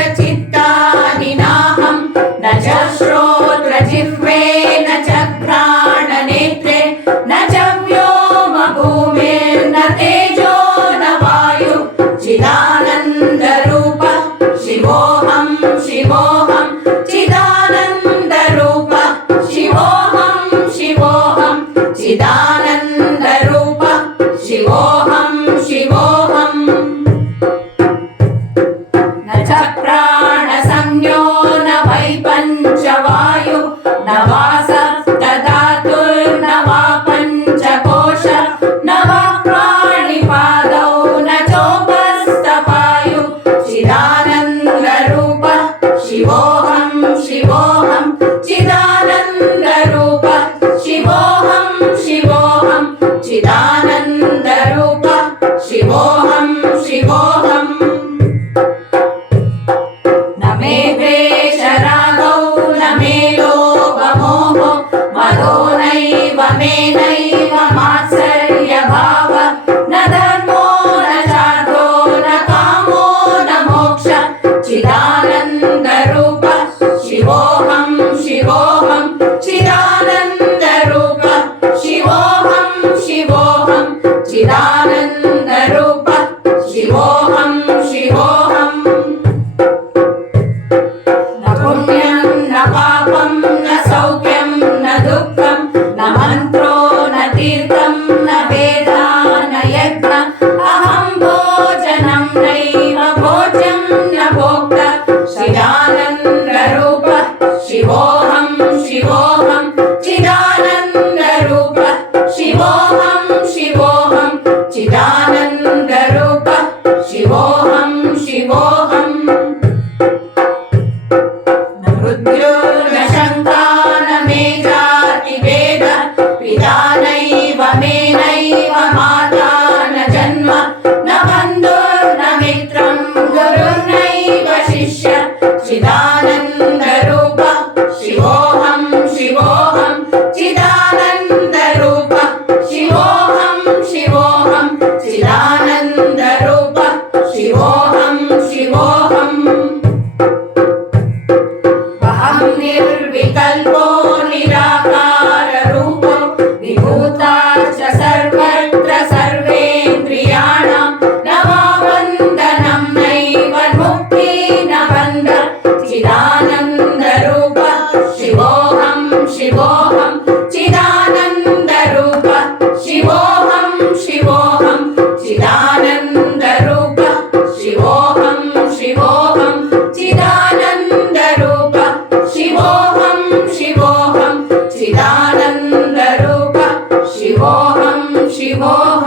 अहङ्कारचित्तानि नाहं न च श्रोत्रजिह्वे न च घ्राणनेत्रे न च व्योमभूमिर्न तेजो न वायु चिदानन्दरूप शिवोऽहं शिवोऽहं चिदानन्दरूप शिवोऽहं शिवोऽहं चिदानन्दरूप शिवोऽहं शिवोऽहं न च प्राणसंज्ञो न वै पञ्चवायु न वा सप्तधातुर्न वा पञ्चकोश न वा प्राणिपादौ न चोपस्थपायु चिदानन्दरूप शिवोऽहं शिवोऽहं चिदानन्दरूप शिवोऽहं शिवोऽहं चिदानन्दरूप शिवोऽहं शिवोऽहं न मे द्वेषरागौ न मे लोभमोहो मदो नैव मे नैव मात्सर्यभाव न धर्मो न चार्थो न कामो न मोक्ष चिदानन्दरूप शिवोऽहं शिवोऽहं चिदानन्दरूप शिवोऽहं शिवोऽहं चिदानन्दरूप शिवोऽहं शिवोऽहं न पुण्यं न पापं न सौख्यं न दुःखं न मन्त्रो न तीर्थं न वेदा न यज्ञ अहं भोजनं नैव भोज्यं न भोक्ता चिदानन्दरूप शिवोऽहं शिवोऽहं चिदानन्दरूप शिवोऽहं शिवोऽहं चिदानन्दरूप शिवोऽहं शिवोऽहं न मृत्यो न शङ्का न मे जातिभेद पिता नैव मे नैव माता न जन्म न बन्धुर्न मित्रं गुरुर्नैव शिष्य चिदानन्दरूप शिवोऽहं शिवोऽहं चिदानन्दरूप शिवोऽहं शिवोऽहं चिदानन्दरूप शिवोऽहं शिवोऽहम् अहं निर्विकल्पो निराकाररूपो विभूताश्च सर्वत्र सर्वेन्द्रियाणां न वा बन्धनं नैव मुक्ति न बन्ध चिदानन्दरूप शिवोऽहं शिवोऽहं चिदानन्दरूप शिवोऽहं शिवोऽहं चिदानन्दरूप शिवोऽहं शिवोऽहं चिदानन्दरूप शिवोऽहं शिवोऽहं चिदानन्दरूप शिवोऽहं शिवोऽहं